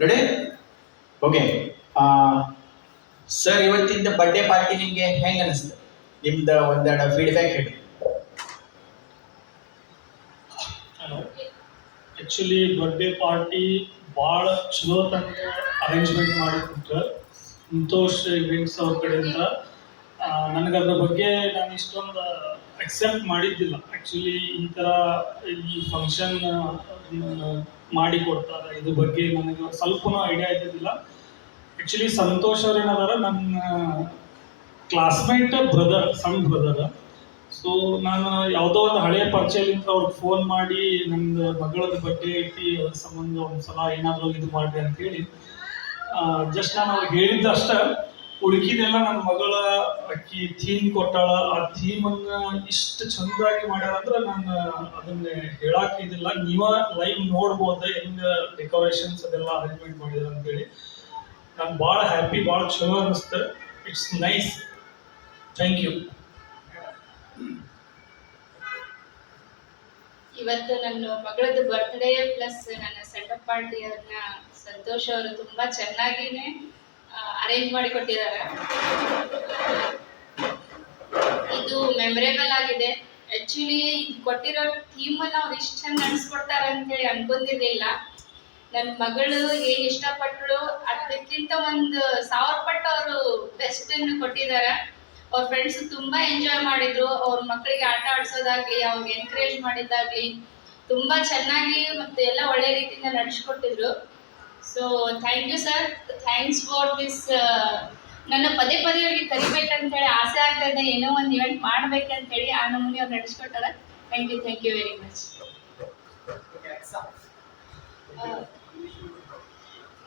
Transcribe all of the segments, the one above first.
Ready okay sir ಇವತ್ತಿಂದ birthday party ನಿಮಗೆ ಹೆಂಗೆ ಅನಿಸ್ತು ನಿಮ್ದು ಒಂದೆರಡು ಫೀಡ್ಬ್ಯಾಕ್ ಹೇಳಿ ಆ್ಯಕ್ಚುಲಿ ಬರ್ಡೇ ಪಾರ್ಟಿ ಭಾಳ ಚಲೋ ತಂಗ ಅರೇಂಜ್ಮೆಂಟ್ ಮಾಡಿಕೊಟ್ರು ಸಂತೋಷ್ ಇವೆಂಟ್ಸ್ ಅವ್ರ ಕಡೆಯಿಂದ. ನನಗೆ ಅದ್ರ ಬಗ್ಗೆ ನಾನು ಇಷ್ಟೊಂದು ಎಕ್ಸೆಪ್ಟ್ ಮಾಡಿದ್ದಿಲ್ಲ. ಆ್ಯಕ್ಚುಲಿ ಈ ಥರ ಈ ಫಂಕ್ಷನ್ ಮಾಡಿ ಕೊಡ್ತಾರೆ, ಇದ್ರ ಬಗ್ಗೆ ನನಗೆ ಸ್ವಲ್ಪನೂ ಐಡಿಯಾ ಇದ್ದಿದ್ದಿಲ್ಲ. ಆ್ಯಕ್ಚುಲಿ ಸಂತೋಷ್ ಅವ್ರು ಏನದಾರ ನನ್ನ ಕ್ಲಾಸ್ಮೇಟ್ ಬ್ರದರ್, ಸಣ್ಣ ಬ್ರದರ್. ಸೊ ನಾನು ಯಾವುದೋ ಒಂದು ಹಳೆಯ ಪರಿಚಯದಿಂದ ಅವ್ರಿಗೆ ಫೋನ್ ಮಾಡಿ ನನ್ನ ಮಗಳದ್ದು ಬರ್ಡೇ ಐತಿ, ಅದ್ರ ಸಂಬಂಧ ಒಂದ್ಸಲ ಏನಾದರೂ ಇದು ಮಾಡ್ರಿ ಅಂತೇಳಿ ಜಸ್ಟ್ ನಾನು ಅವ್ರಿಗೆ ಹೇಳಿದ್ದ ಅಷ್ಟ. ಉಳ್ಕಿದೆಲ್ಲ ನನ್ನ ಮಗಳ ಅಕ್ಕಿ ಥೀಮ್ ಕೊಟ್ಟಾಳ. ಆ ಥೀಮನ್ನು ಇಷ್ಟು ಚಂದಾಗಿ ಮಾಡ್ಯಾರ ಅಂದ್ರೆ ನಾನು ಅದನ್ನ ಹೇಳಕ್ಕೆ ಇದಿಲ್ಲ. ನೀವ ಲೈವ್ ನೋಡ್ಬೋದು ಹೆಂಗೆ ಡೆಕೋರೇಷನ್ಸ್ ಅದೆಲ್ಲ ಅರೇಂಜ್ಮೆಂಟ್ ಮಾಡಿದಾರೆ ಅಂತೇಳಿ. ನಾನು ಭಾಳ ಹ್ಯಾಪಿ, ಭಾಳ ಚಲೋ ಅನ್ನಿಸ್ತು. It's nice. Thank you. ಇವತ್ತು ನನ್ನ ಮಗಳದ್ದು ಬರ್ತ್ಡೇ ಪ್ಲಸ್ ನನ್ನ ಸೆಟಪ್ ಪಾರ್ಟಿಯನ್ನ ಸಂತೋಷ್ ಅವರು ತುಂಬಾ ಚೆನ್ನಾಗಿನೇ ಅರೇಂಜ್ ಮಾಡಿ ಕೊಟ್ಟಿದ್ದಾರೆ. ಇದು ಮೆಮೊರೇಬಲ್ ಆಗಿದೆ. ಆಕ್ಚುಲಿ ಕೊಟ್ಟಿರೋ ಥೀಮ್ ಅವ್ರು ಇಷ್ಟು ಚಂದ ನಡೆಸ್ಕೊಡ್ತಾರೆ ಅಂತೇಳಿ ಅನ್ಕೊಂಡಿರ್ಲಿಲ್ಲ. ನನ್ನ ಮಗಳು ಏನ್ ಇಷ್ಟಪಟ್ಟಳು ಅದಕ್ಕಿಂತ ಒಂದು 1000 ಪಟ್ಟು ಅವರು ಬೆಸ್ಟ್ ಅನ್ನು ಕೊಟ್ಟಿದ್ದಾರೆ. ಅವ್ರ ಫ್ರೆಂಡ್ಸ್ ತುಂಬಾ ಎಂಜಾಯ್ ಮಾಡಿದ್ರು. ಅವ್ರ ಮಕ್ಕಳಿಗೆ ಆಟ ಆಡ್ಸೋದಾಗ್ಲಿ, ಅವ್ರಿಗೆ ಎನ್ಕರೇಜ್ ಮಾಡಿದ್ದಾಗ್ಲಿ ತುಂಬಾ ಚೆನ್ನಾಗಿ ಮತ್ತೆ ಎಲ್ಲ ಒಳ್ಳೆ ರೀತಿಯಿಂದ ನಡೆಸ್ಕೊಟ್ಟಿದ್ರು. So thank you sir, thanks for this. ನನ್ನ ಪದೇ ಪದೇ ಅವ್ರಿಗೆ ಕರಿಬೇಕಂತೇಳಿ ಆಸೆ ಆಗ್ತಾ ಇದೆ, ಏನೋ ಒಂದು ಇವೆಂಟ್ ಮಾಡ್ಬೇಕಂತೇಳಿ. ಆ ನಮೂನಿ ಅವ್ರು ನಡೆಸ್ಕೊಟ್ಟಾರ. Thank you very much.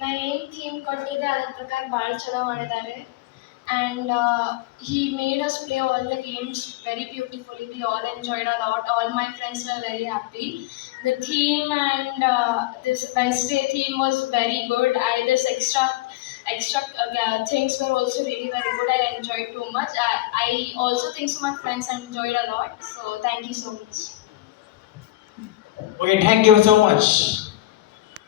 ನಾ ಏನು ಥೀಮ್ ಕೊಟ್ಟಿದ್ದೆ ಅದ್ರ ಪ್ರಕಾರ ಭಾಳ ಚಲೋ ಮಾಡಿದ್ದಾರೆ. And he made us play all the games very beautifully. We all enjoyed a lot. All my friends were very happy. The theme and this Wednesday theme was very good. This extra things were also really very good. I enjoyed too much. I also think so my friends enjoyed a lot. So thank you so much. Okay, thank you so much.